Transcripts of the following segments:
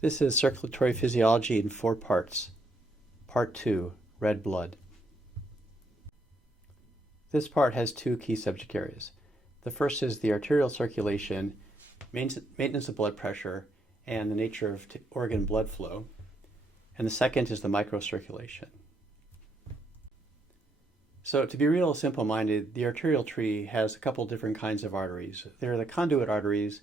This is circulatory physiology in 4 parts. Part 2, red blood. This part has 2 key subject areas. The first is the arterial circulation, maintenance of blood pressure, and the nature of organ blood flow. And the second is the microcirculation. So to be real simple-minded, the arterial tree has a couple different kinds of arteries. There are the conduit arteries.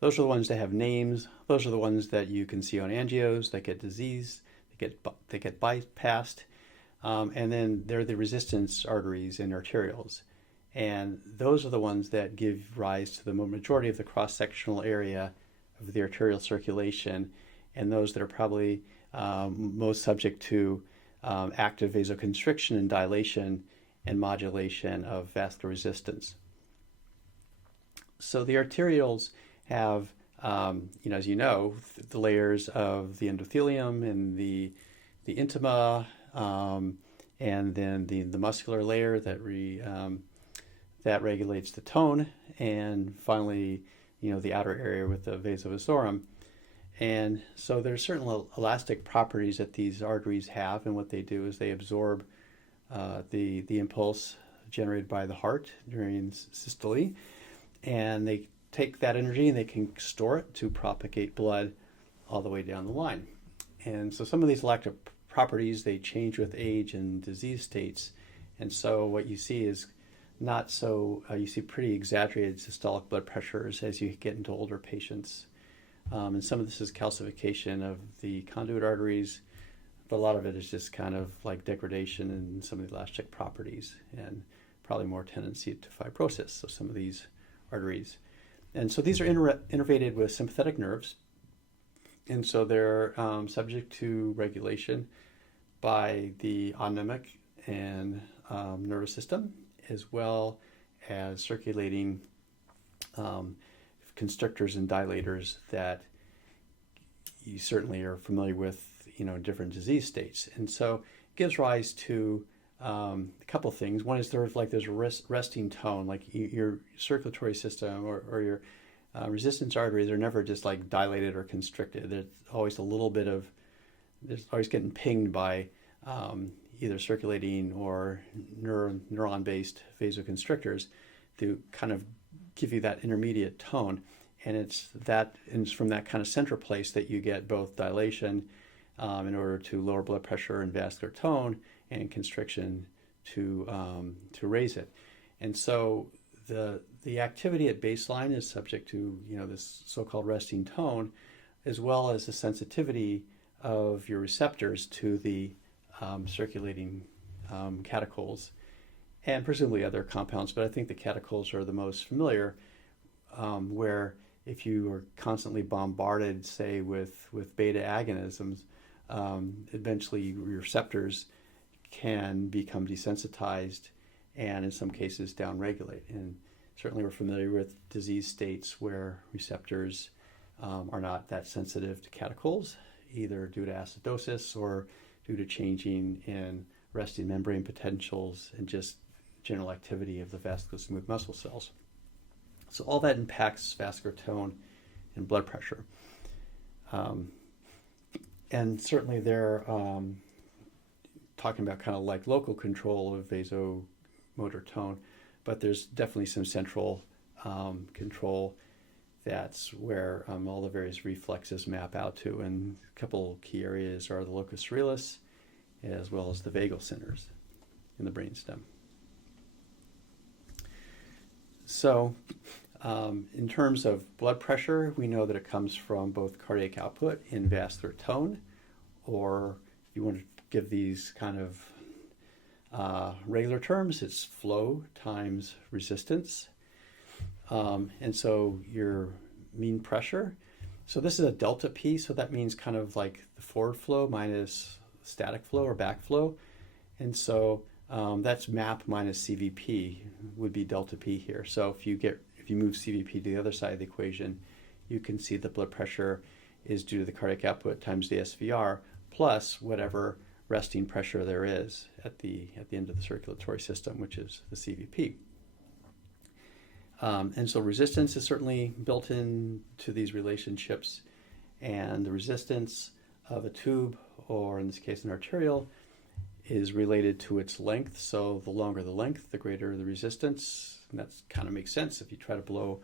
Those are the ones that have names. Those are the ones that you can see on angios that get diseased, they get bypassed. And then there are the resistance arteries and arterioles. And those are the ones that give rise to the majority of the cross-sectional area of the arterial circulation, and those that are probably most subject to active vasoconstriction and dilation and modulation of vascular resistance. So the arterioles have, as you know, the layers of the endothelium and the intima, and then the muscular layer that regulates the tone, and finally, the outer area with the vasa vasorum. And so there's certain elastic properties that these arteries have, and what they do is they absorb the impulse generated by the heart during systole, and they take that energy and they can store it to propagate blood all the way down the line. And so some of these elastic properties, they change with age and disease states. And so what you see is not so, you see pretty exaggerated systolic blood pressures as you get into older patients. And some of this is calcification of the conduit arteries, but a lot of it is just kind of like degradation in some of the elastic properties, and probably more tendency to fibrosis, so some of these arteries. And so these are innervated with sympathetic nerves, and so they're subject to regulation by the autonomic and nervous system, as well as circulating constrictors and dilators that you certainly are familiar with, different disease states. And so it gives rise to a couple things. One is there's a resting tone, like your circulatory system or your resistance arteries are never just like dilated or constricted. There's always there's always getting pinged by either circulating or neuron-based vasoconstrictors to kind of give you that intermediate tone. And it's from that kind of central place that you get both dilation in order to lower blood pressure and vascular tone, and constriction to raise it. And so the activity at baseline is subject to this so-called resting tone, as well as the sensitivity of your receptors to the circulating catechol, and presumably other compounds, but I think the catechol are the most familiar, where if you are constantly bombarded, say, with beta agonisms, eventually your receptors can become desensitized and in some cases downregulate. And certainly we're familiar with disease states where receptors are not that sensitive to catechols, either due to acidosis or due to changing in resting membrane potentials and just general activity of the vascular smooth muscle cells. So all that impacts vascular tone and blood pressure. And certainly they're talking about kind of like local control of vasomotor tone, but there's definitely some central control. That's where all the various reflexes map out to. And a couple key areas are the locus coeruleus, as well as the vagal centers in the brainstem. So in terms of blood pressure, we know that it comes from both cardiac output and vascular tone, or if you want to give these kind of regular terms, it's flow times resistance. And so your mean pressure, so this is a delta P, so that means kind of like the forward flow minus static flow or backflow. And so that's MAP minus CVP would be delta P here. So if you move CVP to the other side of the equation, you can see the blood pressure is due to the cardiac output times the SVR plus whatever resting pressure there is at the end of the circulatory system, which is the CVP. And so resistance is certainly built into these relationships, And the resistance of a tube, or in this case an arterial, is related to its length. So the longer the length, the greater the resistance. And that kind of makes sense. If you try to blow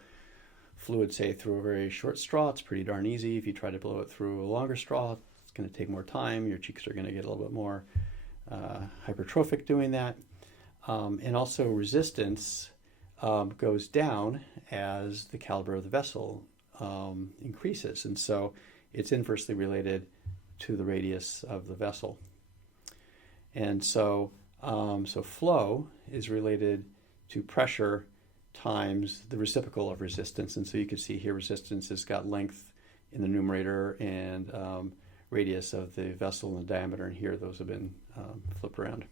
fluid, say, through a very short straw, it's pretty darn easy. If you try to blow it through a longer straw, it's going to take more time. Your cheeks are going to get a little bit more hypertrophic doing that. And also resistance goes down as the caliber of the vessel increases. And so it's inversely related to the radius of the vessel. And so, so flow is related to pressure times the reciprocal of resistance. And so you can see here resistance has got length in the numerator and radius of the vessel and the diameter. And here those have been flipped around.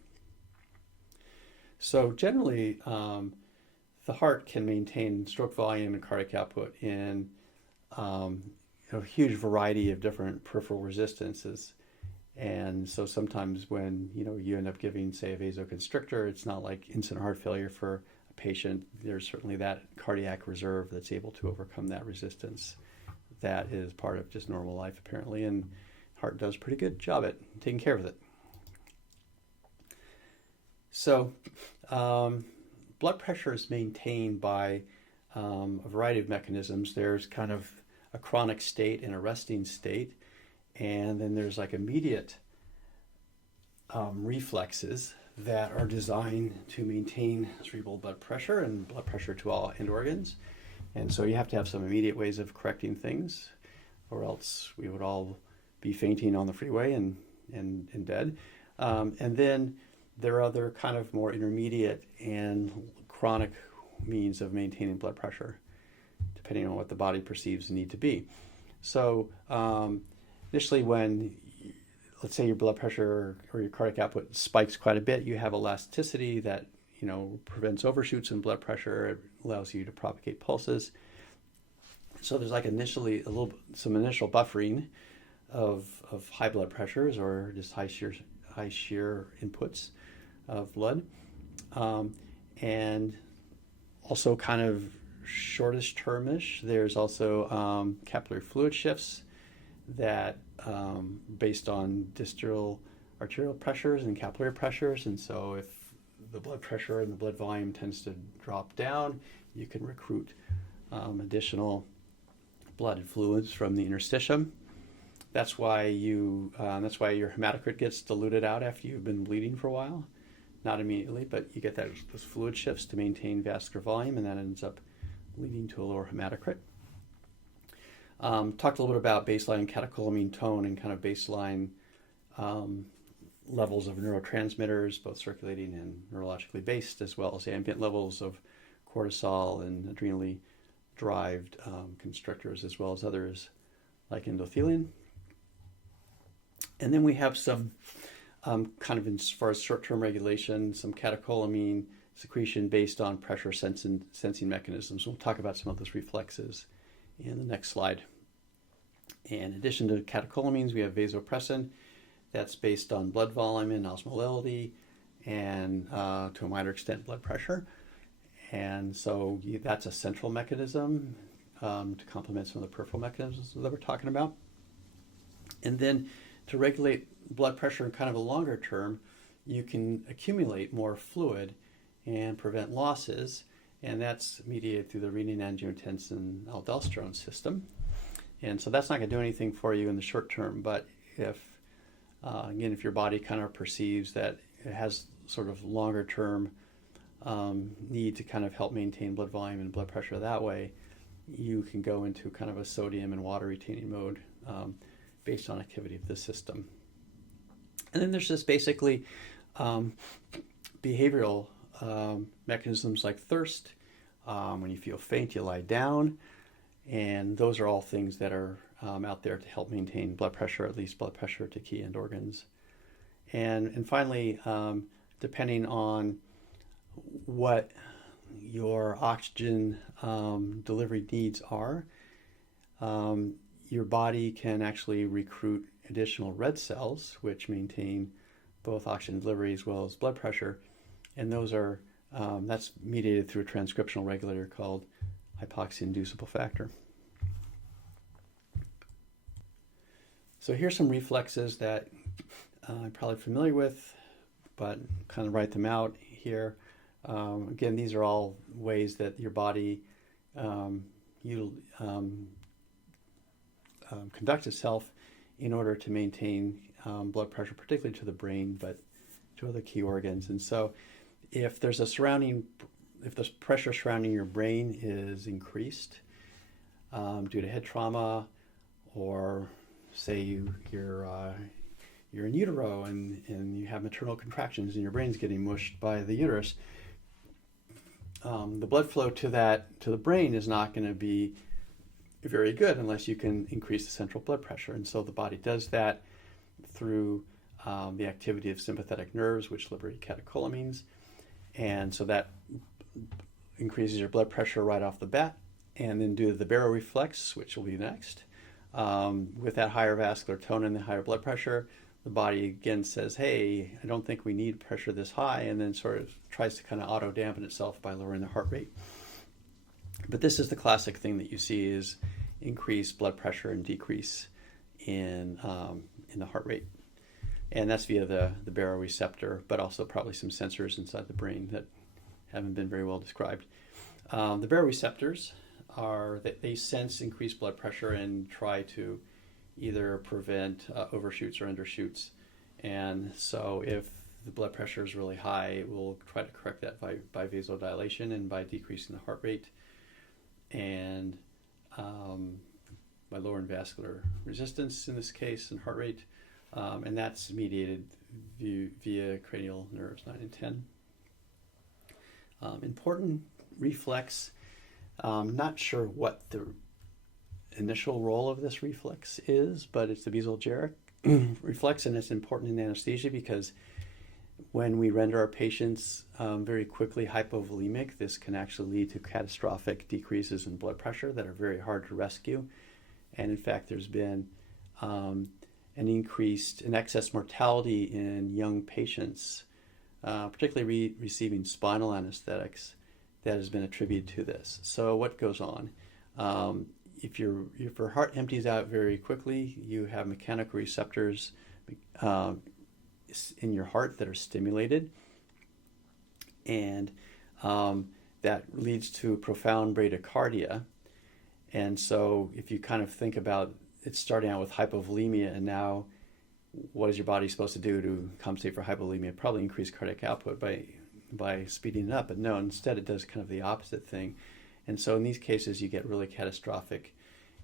So generally, the heart can maintain stroke volume and cardiac output in a huge variety of different peripheral resistances. And so sometimes when you end up giving, say, a vasoconstrictor, it's not like instant heart failure for a patient. There's certainly that cardiac reserve that's able to overcome that resistance. That is part of just normal life, apparently, and heart does a pretty good job at taking care of it. So blood pressure is maintained by a variety of mechanisms. There's kind of a chronic state and a resting state. And then there's like immediate reflexes that are designed to maintain cerebral blood pressure and blood pressure to all end organs. And so you have to have some immediate ways of correcting things, or else we would all be fainting on the freeway and dead. And then there are other kind of more intermediate and chronic means of maintaining blood pressure, depending on what the body perceives the need to be. So initially, when, let's say, your blood pressure or your cardiac output spikes quite a bit, you have elasticity that prevents overshoots in blood pressure. It allows you to propagate pulses. So there's like initially some initial buffering of high blood pressures or just high shear inputs of blood, and also kind of shortish termish. There's also capillary fluid shifts that based on distal arterial pressures and capillary pressures. And so if the blood pressure and the blood volume tends to drop down, you can recruit additional blood and fluids from the interstitium. That's why your hematocrit gets diluted out after you've been bleeding for a while. Not immediately, but you get those fluid shifts to maintain vascular volume, and that ends up leading to a lower hematocrit. Talked a little bit about baseline catecholamine tone and kind of baseline levels of neurotransmitters, both circulating and neurologically based, as well as ambient levels of cortisol and adrenally derived constrictors, as well as others like endothelin. And then we have some kind of, as far as short-term regulation, some catecholamine secretion based on pressure sensing mechanisms. We'll talk about some of those reflexes in the next slide. In addition to catecholamines, we have vasopressin. That's based on blood volume and osmolality, and to a minor extent, blood pressure. And so that's a central mechanism to complement some of the peripheral mechanisms that we're talking about. And then to regulate blood pressure in kind of a longer term, you can accumulate more fluid and prevent losses, and that's mediated through the renin-angiotensin-aldosterone system. And so that's not going to do anything for you in the short term, but if your body kind of perceives that it has sort of longer term need to kind of help maintain blood volume and blood pressure that way, you can go into kind of a sodium and water retaining mode based on activity of the system. And then there's just basically behavioral mechanisms like thirst. When you feel faint, you lie down. And those are all things that are out there to help maintain blood pressure, at least blood pressure to key end organs. And finally, depending on what your oxygen delivery needs are, your body can actually recruit additional red cells, which maintain both oxygen delivery as well as blood pressure. And those are, that's mediated through a transcriptional regulator called hypoxia-inducible factor. So here's some reflexes that I'm probably familiar with, but kind of write them out here. Again, these are all ways that your body conducts itself in order to maintain blood pressure, particularly to the brain, but to other key organs. And so if there's if the pressure surrounding your brain is increased due to head trauma, or say you're in utero and you have maternal contractions and your brain's getting mushed by the uterus, the blood flow to the brain is not going to be very good unless you can increase the central blood pressure. And so the body does that through the activity of sympathetic nerves, which liberate catecholamines. And so that increases your blood pressure right off the bat. And then due to the baroreflex, which will be next, with that higher vascular tone and the higher blood pressure, the body again says, hey, I don't think we need pressure this high, and then sort of tries to kind of auto-dampen itself by lowering the heart rate. But this is the classic thing that you see is increased blood pressure and decrease in the heart rate. And that's via the baroreceptor, but also probably some sensors inside the brain that haven't been very well described. The baroreceptors are that they sense increased blood pressure and try to either prevent overshoots or undershoots. And so if the blood pressure is really high, it will try to correct that by vasodilation and by decreasing the heart rate, and by lowering vascular resistance in this case and heart rate. And that's mediated via cranial nerves 9 and 10. Important reflex. Not sure what the initial role of this reflex is, but it's the mesogyric reflex, and it's important in anesthesia because when we render our patients very quickly hypovolemic, this can actually lead to catastrophic decreases in blood pressure that are very hard to rescue. And in fact, there's been an excess mortality in young patients, particularly receiving spinal anesthetics, that has been attributed to this. So what goes on? If your heart empties out very quickly, you have mechanical receptors in your heart that are stimulated, and that leads to profound bradycardia. And so if you kind of think about it starting out with hypovolemia, and now what is your body supposed to do to compensate for hypovolemia? Probably increase cardiac output by speeding it up, but no, instead it does kind of the opposite thing. And so in these cases, you get really catastrophic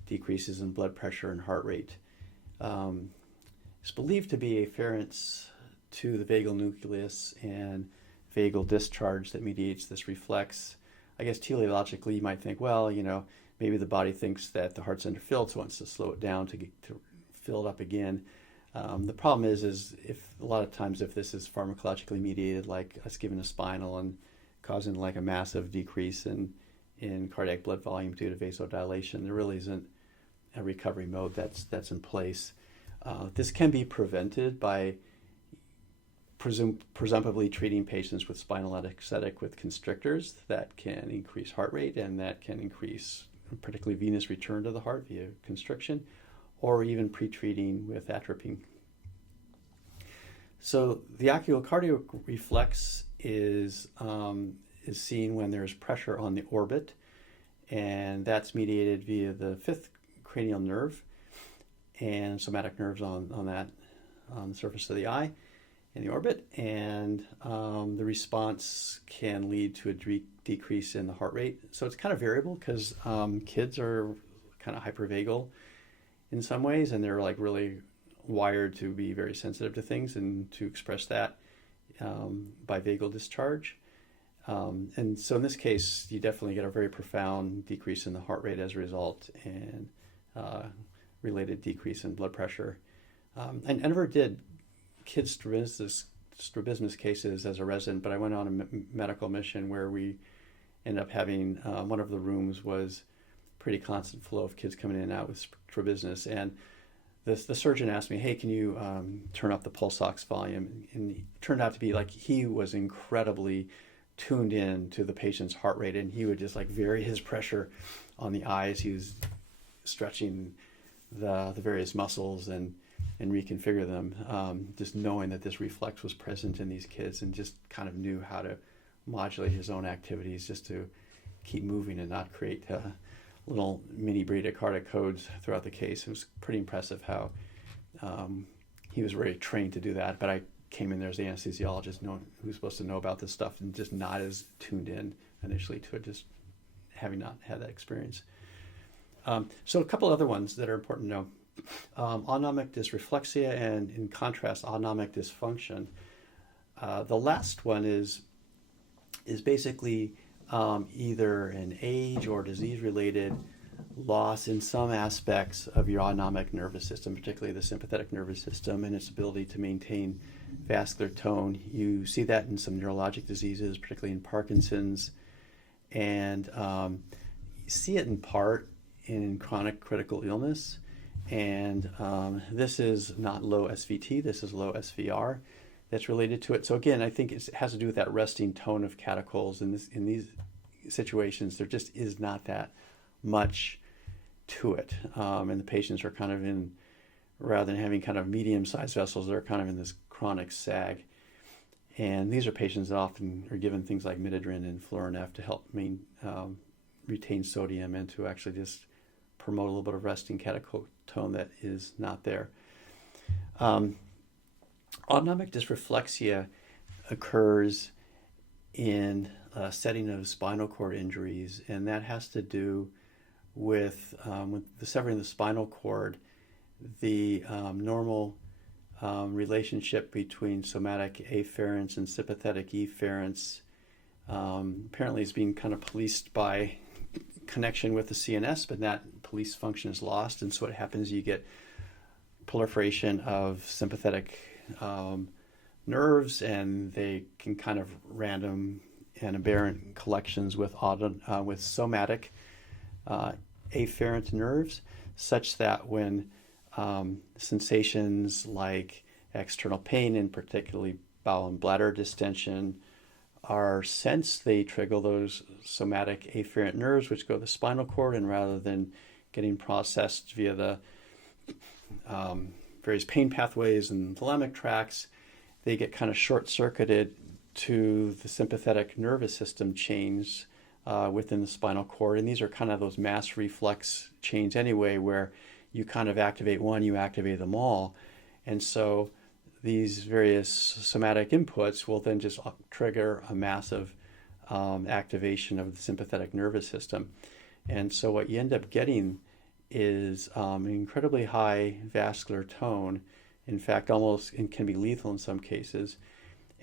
decreases in blood pressure and heart rate. It's believed to be afferents to the vagal nucleus and vagal discharge that mediates this reflex. I guess teleologically, you might think, well, maybe the body thinks that the heart's underfilled, so it wants to slow it down to fill it up again. The problem is if a lot of times if this is pharmacologically mediated, like us giving a spinal and causing like a massive decrease in cardiac blood volume due to vasodilation, there really isn't a recovery mode that's in place. This can be prevented by presumptively treating patients with spinal anesthetic with constrictors that can increase heart rate and that can increase particularly venous return to the heart via constriction, or even pre-treating with atropine. So the oculocardiac reflex is seen when there's pressure on the orbit, and that's mediated via the fifth cranial nerve and somatic nerves on the surface of the eye in the orbit, and the response can lead to a decrease in the heart rate. So it's kind of variable because kids are kind of hypervagal in some ways, and they're like really wired to be very sensitive to things and to express that by vagal discharge. And so in this case, you definitely get a very profound decrease in the heart rate as a result, and related decrease in blood pressure. I never did kids strabismus cases as a resident, but I went on a medical mission where we ended up having one of the rooms was pretty constant flow of kids coming in and out with strabismus, and the surgeon asked me, hey, can you turn up the pulse ox volume? And it turned out to be like he was incredibly tuned in to the patient's heart rate, and he would just like vary his pressure on the eyes. He was stretching the various muscles, and and reconfigure them, just knowing that this reflex was present in these kids, and just kind of knew how to modulate his own activities just to keep moving and not create little mini bradycardic codes throughout the case. It was pretty impressive how he was very trained to do that, but I came in there as the anesthesiologist who's supposed to know about this stuff and just not as tuned in initially to it, just having not had that experience. So a couple other ones that are important to know. Autonomic dysreflexia and, in contrast, autonomic dysfunction. The last one is basically either an age or disease-related loss in some aspects of your autonomic nervous system, particularly the sympathetic nervous system and its ability to maintain vascular tone. You see that in some neurologic diseases, particularly in Parkinson's, and you see it in part in chronic critical illness. And this is not low SVT, this is low SVR that's related to it. So again, I think it has to do with that resting tone of catechol. In these situations, there just is not that much to it. And the patients are kind of in, rather than having kind of medium-sized vessels, they're kind of in this chronic sag. And these are patients that often are given things like midodrine and Florinef to help retain sodium and to actually just promote a little bit of resting catechol tone that is not there. Autonomic dysreflexia occurs in a setting of spinal cord injuries, and that has to do with the severing of the spinal cord. The normal relationship between somatic afferents and sympathetic efferents apparently is being kind of policed by connection with the CNS, but that police function is lost, and so what happens, you get proliferation of sympathetic nerves, and they can kind of random and aberrant collections with somatic afferent nerves, such that when sensations like external pain, and particularly bowel and bladder distension, are sensed, they trigger those somatic afferent nerves, which go to the spinal cord, and rather than getting processed via the various pain pathways and thalamic tracts, they get kind of short-circuited to the sympathetic nervous system chains within the spinal cord. And these are kind of those mass reflex chains anyway, where you kind of activate one, you activate them all. And so these various somatic inputs will then just trigger a massive activation of the sympathetic nervous system. And so what you end up getting is an incredibly high vascular tone. In fact, almost it can be lethal in some cases,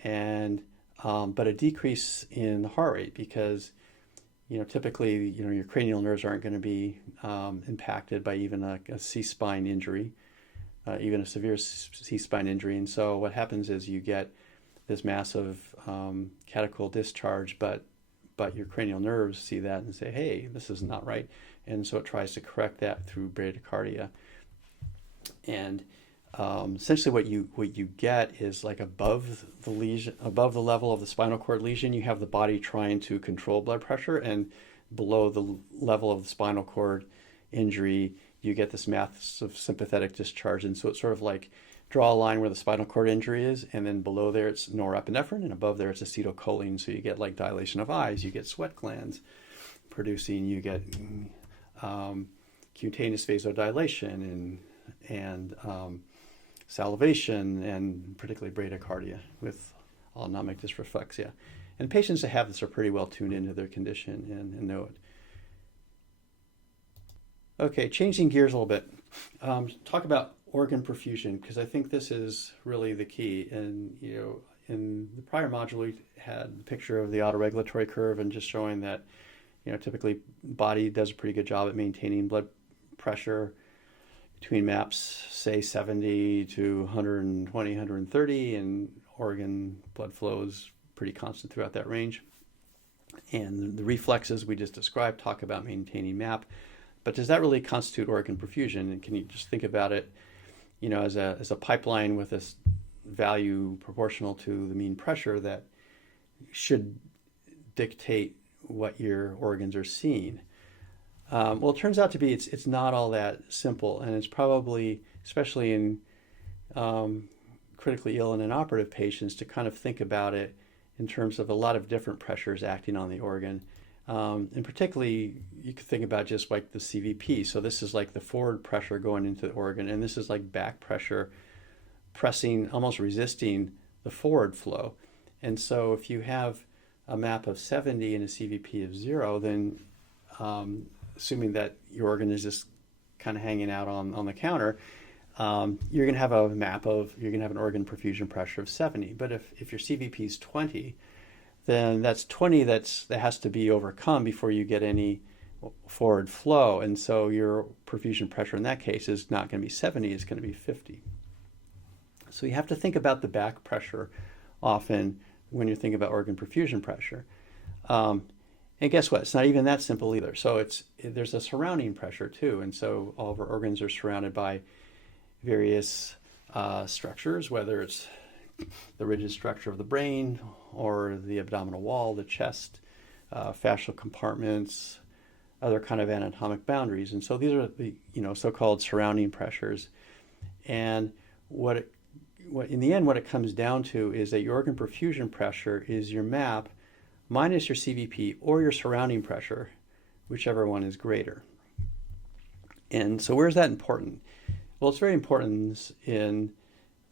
and but a decrease in the heart rate, because typically your cranial nerves aren't going to be impacted by even a C-spine injury, even a severe C-spine injury. And so what happens is you get this massive catechol discharge, but your cranial nerves see that and say, hey, this is not right. And so it tries to correct that through bradycardia. And essentially what you get is, like, above the lesion, above the level of the spinal cord lesion, you have the body trying to control blood pressure, and below the level of the spinal cord injury, you get this massive sympathetic discharge. And so it's sort of like draw a line where the spinal cord injury is, and then below there it's norepinephrine, and above there it's acetylcholine. So you get like dilation of eyes, you get sweat glands producing, you get cutaneous vasodilation and salivation, and particularly bradycardia with autonomic dysreflexia. And patients that have this are pretty well tuned into their condition and know it. Okay, changing gears a little bit. Talk about organ perfusion, because I think this is really the key. And in the prior module, we had a picture of the autoregulatory curve and just showing that typically body does a pretty good job at maintaining blood pressure between maps, say 70 to 120, 130, and organ blood flow is pretty constant throughout that range. And the reflexes we just described talk about maintaining map. But does that really constitute organ perfusion? And can you just think about it, as a pipeline with this value proportional to the mean pressure that should dictate what your organs are seeing? Well, it turns out to be it's not all that simple, and it's probably, especially in critically ill and inoperative patients to kind of think about it in terms of a lot of different pressures acting on the organ. And particularly, you could think about just like the CVP. So this is like the forward pressure going into the organ, and this is like back pressure pressing, almost resisting the forward flow. And so if you have a map of 70 and a CVP of 0, then assuming that your organ is just kind of hanging out on the counter, you're going to have an organ perfusion pressure of 70. But if your CVP is 20, then that's 20 that has to be overcome before you get any forward flow. And so your perfusion pressure in that case is not going to be 70, it's going to be 50. So you have to think about the back pressure often when you think about organ perfusion pressure. And guess what? It's not even that simple either. So there's a surrounding pressure too. And so all of our organs are surrounded by various structures, whether it's the rigid structure of the brain or the abdominal wall, the chest, fascial compartments, other kind of anatomic boundaries. And so these are the so-called surrounding pressures. And what in the end, what it comes down to is that your organ perfusion pressure is your map minus your CVP or your surrounding pressure, whichever one is greater. And so where's that important? Well, it's very important in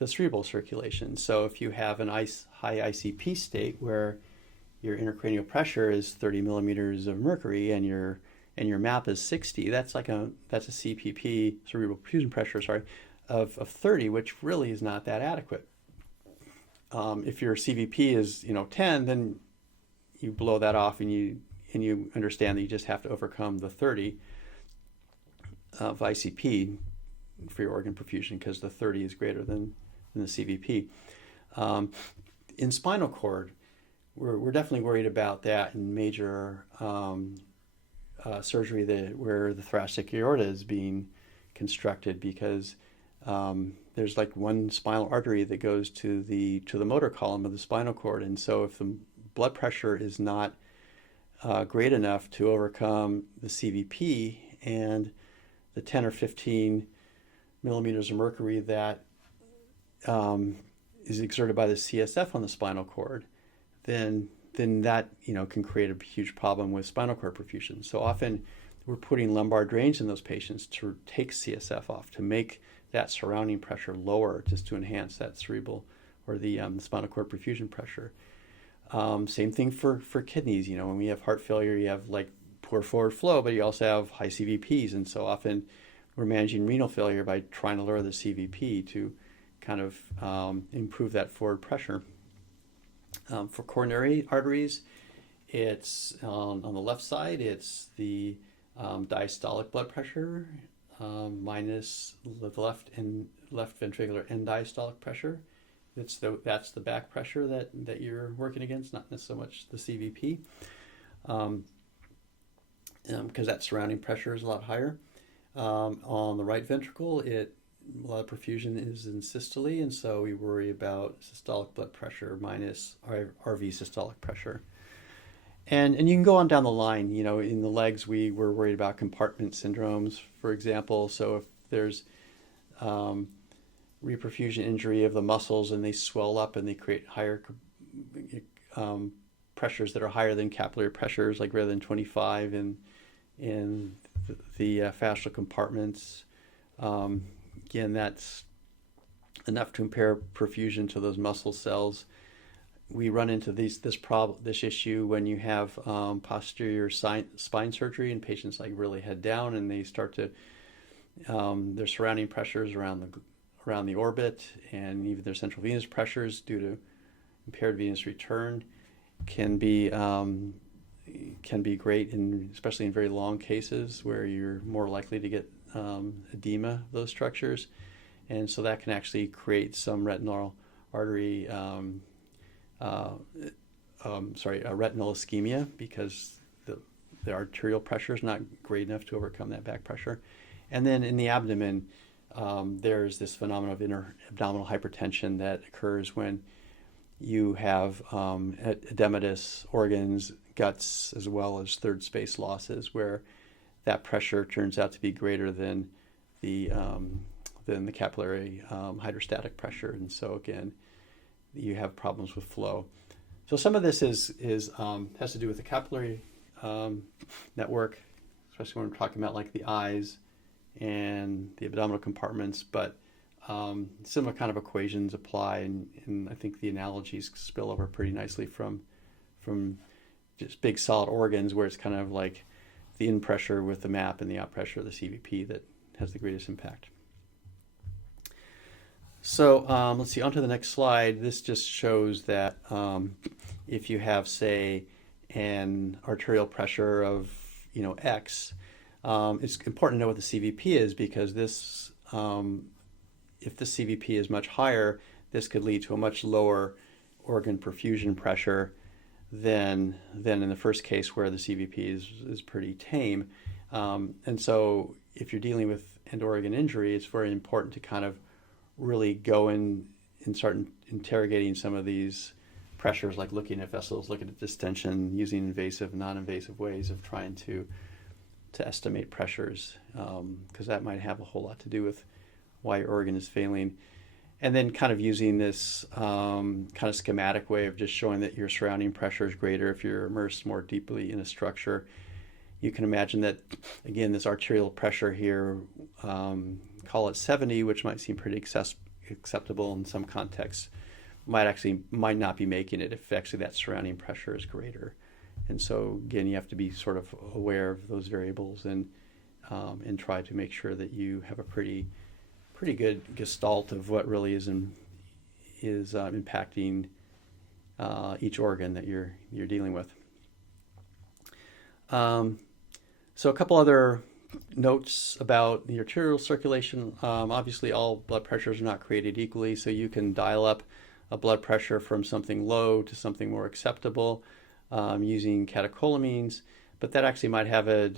the cerebral circulation. So if you have an high ICP state where your intracranial pressure is 30 millimeters of mercury and your map is 60, that's a CPP, cerebral perfusion pressure, of 30, which really is not that adequate. If your CVP is 10, then you blow that off and you understand that you just have to overcome the 30 of ICP for your organ perfusion because the 30 is greater than the CVP. In spinal cord, we're definitely worried about that in major surgery where the thoracic aorta is being constructed because there's like one spinal artery that goes to the motor column of the spinal cord, and so if the blood pressure is not great enough to overcome the CVP and the 10 or 15 millimeters of mercury that is exerted by the CSF on the spinal cord, then that can create a huge problem with spinal cord perfusion. So often we're putting lumbar drains in those patients to take CSF off to make that surrounding pressure lower, just to enhance that cerebral or the spinal cord perfusion pressure. Same thing for kidneys. When we have heart failure, you have like poor forward flow, but you also have high CVPs, and so often we're managing renal failure by trying to lower the CVP to kind of improve that forward pressure. For coronary arteries, it's on the left side, it's the diastolic blood pressure minus the left ventricular end diastolic pressure. That's the back pressure that you're working against, not so much the CVP, because that surrounding pressure is a lot higher. On the right ventricle, a lot of perfusion is in systole, and so we worry about systolic blood pressure minus RV systolic pressure. And you can go on down the line. In the legs, we were worried about compartment syndromes, for example. So if there's reperfusion injury of the muscles and they swell up and they create higher pressures that are higher than capillary pressures, like greater than 25 in the fascial compartments. Again, that's enough to impair perfusion to those muscle cells. We run into this issue when you have posterior spine surgery and patients like really head down and they start to their surrounding pressures around the orbit and even their central venous pressures due to impaired venous return can be great, especially in very long cases where you're more likely to get edema of those structures, and so that can actually create some retinal artery retinal ischemia because the arterial pressure is not great enough to overcome that back pressure. And then in the abdomen, there's this phenomenon of inter-abdominal hypertension that occurs when you have edematous organs, guts, as well as third space losses, where that pressure turns out to be greater than the than the capillary hydrostatic pressure. And so again, you have problems with flow. So some of this has to do with the capillary network, especially when we're talking about like the eyes and the abdominal compartments, but similar kind of equations apply, and I think the analogies spill over pretty nicely from just big solid organs, where it's kind of like the in pressure with the MAP and the out pressure of the CVP that has the greatest impact. So let's see, on to the next slide. This just shows that if you have, say, an arterial pressure of X, it's important to know what the CVP is, because this, if the CVP is much higher, this could lead to a much lower organ perfusion pressure than in the first case where the CVP is pretty tame. And so if you're dealing with end-organ injury, it's very important to kind of really go in and start interrogating some of these pressures, like looking at vessels, looking at distension, using invasive, non-invasive ways of trying to estimate pressures, because that might have a whole lot to do with why your organ is failing. And then kind of using this kind of schematic way of just showing that your surrounding pressure is greater if you're immersed more deeply in a structure. You can imagine that, again, this arterial pressure here, call it 70, which might seem pretty acceptable in some contexts, might not be making it if actually that surrounding pressure is greater. And so, again, you have to be sort of aware of those variables and try to make sure that you have a pretty good gestalt of what really is impacting each organ that you're dealing with. So a couple other notes about the arterial circulation. Obviously, all blood pressures are not created equally, so you can dial up a blood pressure from something low to something more acceptable using catecholamines, but that actually might have a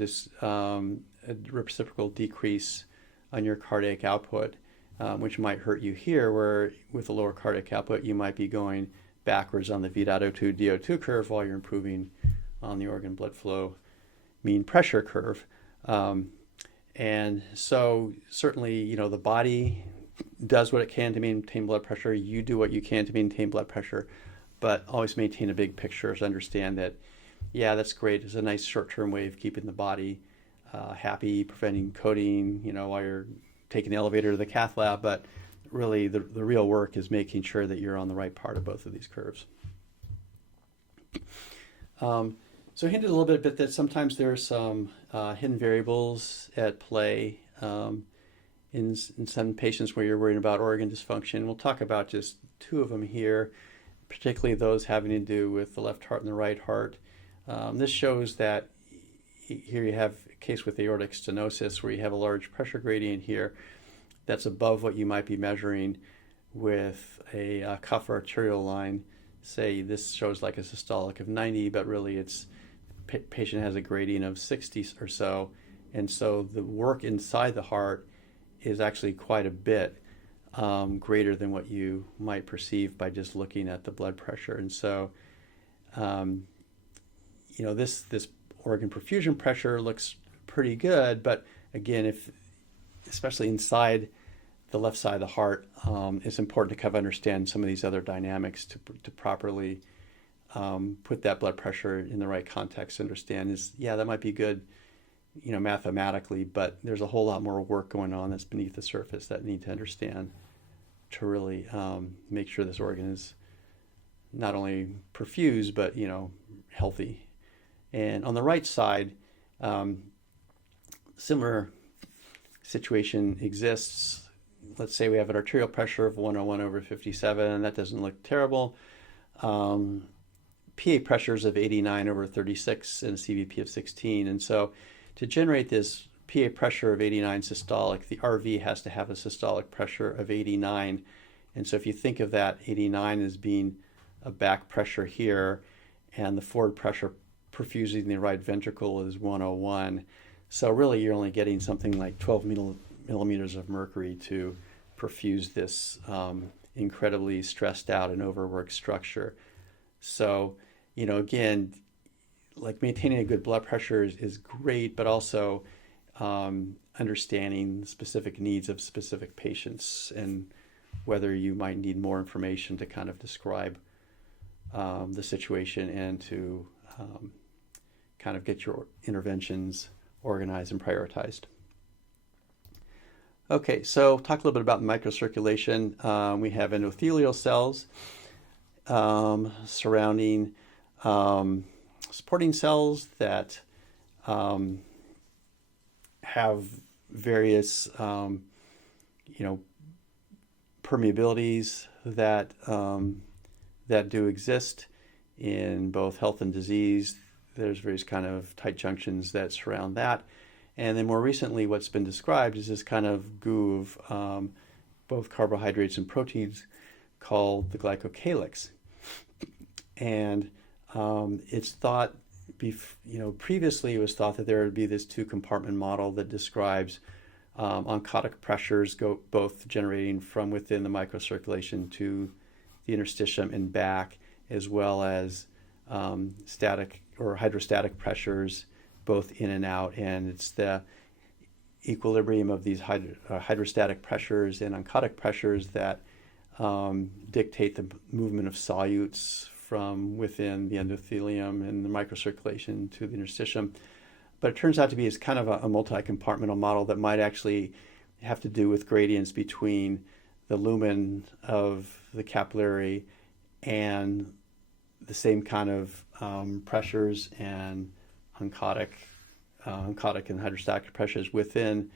reciprocal decrease on your cardiac output, which might hurt you here, where with a lower cardiac output, you might be going backwards on the V.O2 DO2 curve while you're improving on the organ blood flow mean pressure curve. And so certainly, the body does what it can to maintain blood pressure. You do what you can to maintain blood pressure, but always maintain a big picture to understand that, yeah, that's great. It's a nice short-term way of keeping the body happy, preventing coding, while you're taking the elevator to the cath lab. But really, the real work is making sure that you're on the right part of both of these curves. So I hinted a little bit that sometimes there are some hidden variables at play in some patients where you're worried about organ dysfunction. We'll talk about just two of them here, particularly those having to do with the left heart and the right heart. This shows that here you have a case with aortic stenosis where you have a large pressure gradient here that's above what you might be measuring with a cuff arterial line. Say this shows like a systolic of 90, but really it's patient has a gradient of 60 or so, and so the work inside the heart is actually quite a bit greater than what you might perceive by just looking at the blood pressure. And so, this organ perfusion pressure looks pretty good, but again, especially inside the left side of the heart, it's important to kind of understand some of these other dynamics to properly put that blood pressure in the right context. Understand that might be good, mathematically, but there's a whole lot more work going on that's beneath the surface that need to understand to really make sure this organ is not only perfused but healthy. And on the right side, similar situation exists. Let's say we have an arterial pressure of 101 over 57, and that doesn't look terrible. PA pressures of 89 over 36 and a CVP of 16. And so to generate this PA pressure of 89 systolic, the RV has to have a systolic pressure of 89. And so if you think of that 89 as being a back pressure here, and the forward pressure perfusing the right ventricle is 101. So really you're only getting something like 12 millimeters of mercury to perfuse this incredibly stressed out and overworked structure. So, again, like maintaining a good blood pressure is great, but also understanding specific needs of specific patients and whether you might need more information to kind of describe the situation and to kind of get your interventions organized and prioritized. Okay, so talk a little bit about microcirculation. We have endothelial cells surrounding supporting cells that have various, permeabilities that that do exist in both health and disease. There's various kind of tight junctions that surround that. And then more recently, what's been described is this kind of goo of both carbohydrates and proteins called the glycocalyx. And it's thought, previously it was thought that there would be this two-compartment model that describes oncotic pressures both generating from within the microcirculation to the interstitium and back, as well as static or hydrostatic pressures both in and out. And it's the equilibrium of these hydrostatic pressures and oncotic pressures that dictate the movement of solutes from within the endothelium and the microcirculation to the interstitium. But it turns out to be kind of a multi-compartmental model that might actually have to do with gradients between the lumen of the capillary and the same kind of pressures and oncotic and hydrostatic pressures within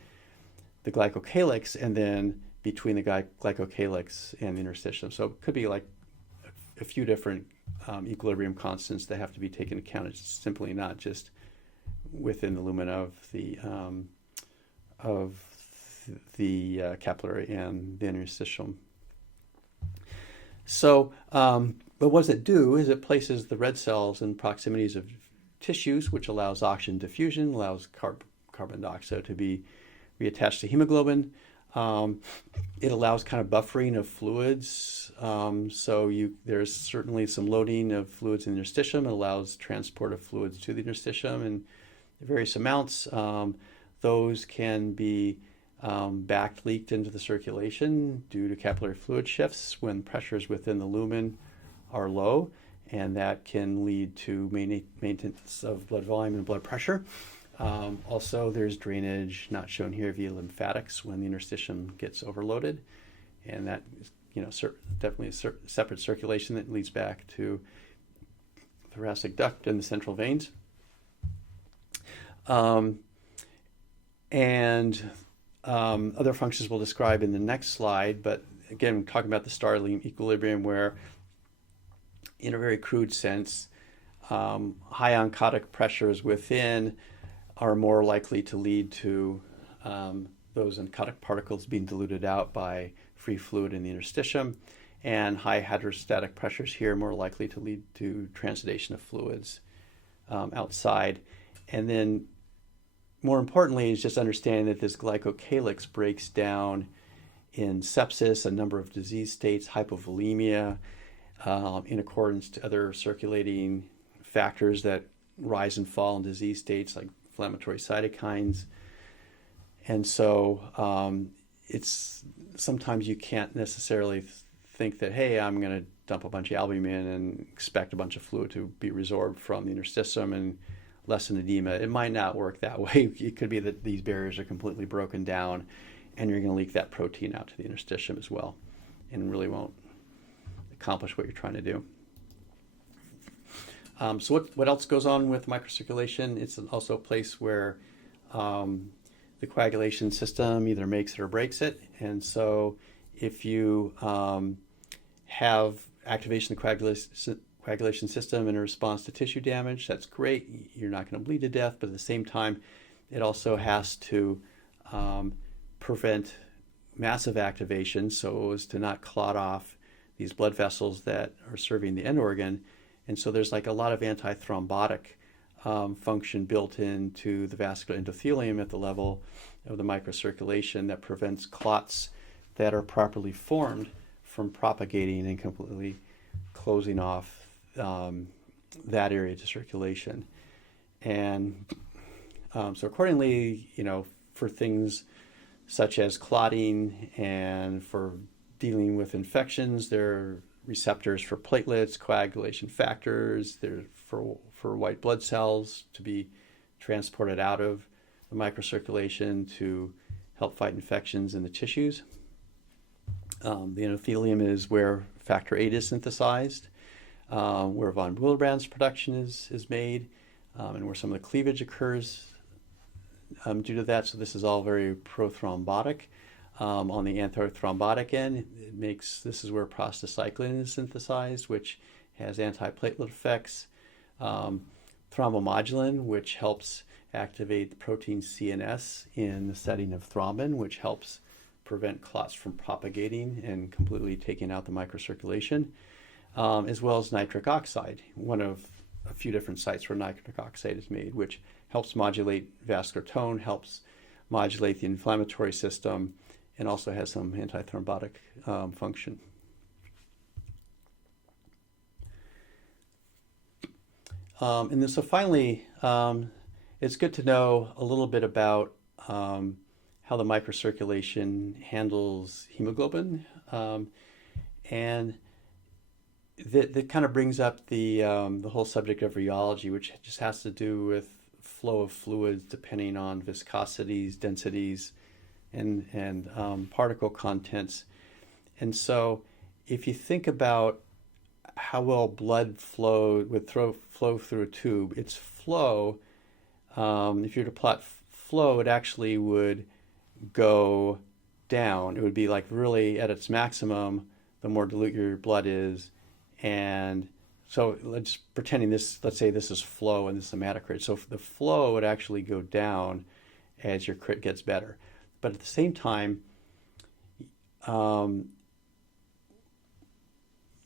the glycocalyx and then between the glycocalyx and the interstitium. So it could be like a few different equilibrium constants that have to be taken into account. It's simply not just within the lumen of the capillary and the interstitium. So, but what does it do is it places the red cells in proximities of tissues, which allows oxygen diffusion, allows carbon dioxide to be reattached to hemoglobin. It allows kind of buffering of fluids. There's certainly some loading of fluids in the interstitium. It allows transport of fluids to the interstitium in various amounts. Those can be back leaked into the circulation due to capillary fluid shifts when pressures within the lumen are low, and that can lead to maintenance of blood volume and blood pressure. Also, there's drainage, not shown here, via lymphatics when the interstitium gets overloaded, and that is, definitely a separate circulation that leads back to the thoracic duct and the central veins. Other functions we'll describe in the next slide, but again, we're talking about the Starling equilibrium where, in a very crude sense, high oncotic pressures within are more likely to lead to those oncotic particles being diluted out by free fluid in the interstitium, and high hydrostatic pressures here more likely to lead to transudation of fluids outside. And then more importantly is just understanding that this glycocalyx breaks down in sepsis, a number of disease states, hypovolemia, in accordance to other circulating factors that rise and fall in disease states like inflammatory cytokines. And so it's sometimes you can't necessarily think that, hey, I'm going to dump a bunch of albumin and expect a bunch of fluid to be resorbed from the interstitium and lessen edema. It might not work that way. It could be that these barriers are completely broken down and you're going to leak that protein out to the interstitium as well and really won't accomplish what you're trying to do. So what else goes on with microcirculation? It's also a place where the coagulation system either makes it or breaks it. And so if you have activation of the coagulation system in response to tissue damage, that's great. You're not going to bleed to death, but at the same time, it also has to prevent massive activation so as to not clot off these blood vessels that are serving the end organ. And so there's like a lot of antithrombotic function built into the vascular endothelium at the level of the microcirculation that prevents clots that are properly formed from propagating and completely closing off that area to circulation. And so accordingly, for things such as clotting and for dealing with infections. There are receptors for platelets, coagulation factors. They're for white blood cells to be transported out of the microcirculation to help fight infections in the tissues. The endothelium is where factor VIII is synthesized, where von Willebrand's production is made, and where some of the cleavage occurs due to that. So this is all very prothrombotic. On the antithrombotic end, this is where prostacyclin is synthesized, which has antiplatelet effects. Thrombomodulin, which helps activate the protein CNS in the setting of thrombin, which helps prevent clots from propagating and completely taking out the microcirculation, as well as nitric oxide, one of a few different sites where nitric oxide is made, which helps modulate vascular tone, helps modulate the inflammatory system, and also has some antithrombotic function. And then so finally, it's good to know a little bit about how the microcirculation handles hemoglobin. And that kind of brings up the whole subject of rheology, which just has to do with flow of fluids depending on viscosities, densities, and particle contents. And so if you think about how well blood would flow through a tube, its flow, if you were to plot flow, it actually would go down. It would be like really at its maximum the more dilute your blood is. And so let's say this is flow and this is hematocrit. So the flow would actually go down as your crit gets better. But at the same time,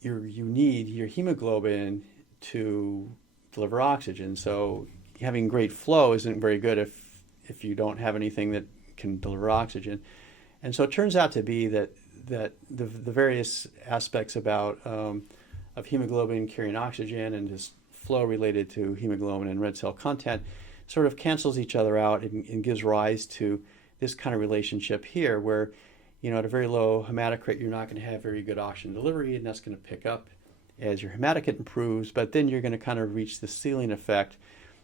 you need your hemoglobin to deliver oxygen. So having great flow isn't very good if you don't have anything that can deliver oxygen. And so it turns out to be that the various aspects of hemoglobin carrying oxygen and just flow related to hemoglobin and red cell content sort of cancels each other out and gives rise to this kind of relationship here where, at a very low hematocrit, you're not going to have very good oxygen delivery, and that's going to pick up as your hematocrit improves, but then you're going to kind of reach the ceiling effect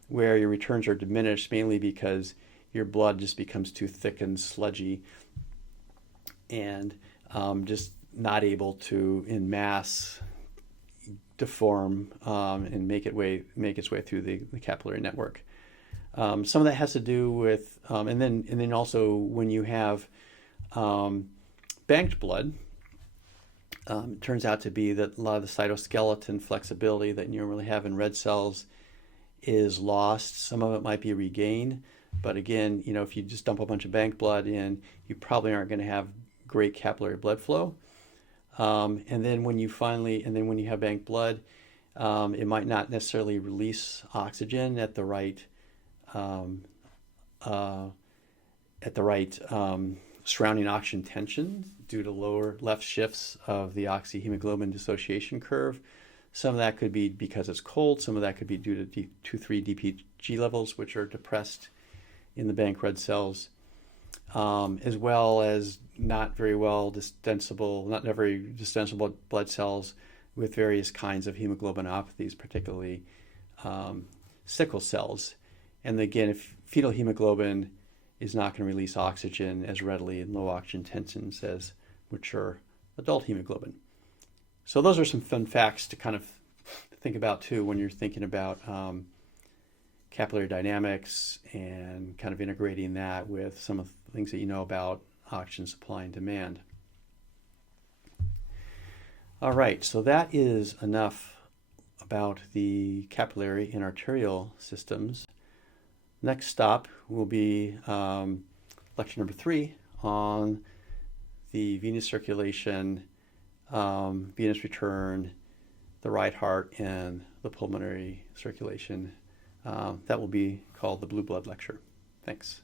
where your returns are diminished, mainly because your blood just becomes too thick and sludgy and just not able to, in mass, deform and make its way through the capillary network. Some of that has to do with, and then also when you have banked blood, it turns out to be that a lot of the cytoskeleton flexibility that you normally have in red cells is lost. Some of it might be regained, but again, if you just dump a bunch of banked blood in, you probably aren't going to have great capillary blood flow. And then when you have banked blood, it might not necessarily release oxygen at the right surrounding oxygen tension due to lower left shifts of the oxyhemoglobin dissociation curve. Some of that could be because it's cold. Some of that could be due to 2,3 DPG levels, which are depressed in the banked red cells, as well as not very distensible blood cells with various kinds of hemoglobinopathies, particularly sickle cells. And again, if fetal hemoglobin is not going to release oxygen as readily in low oxygen tensions as mature adult hemoglobin. So those are some fun facts to kind of think about too when you're thinking about capillary dynamics and kind of integrating that with some of the things that you know about oxygen supply and demand. All right, so that is enough about the capillary and arterial systems. Next stop will be lecture number 3 on the venous circulation, venous return, the right heart, and the pulmonary circulation. That will be called the blue blood lecture. Thanks.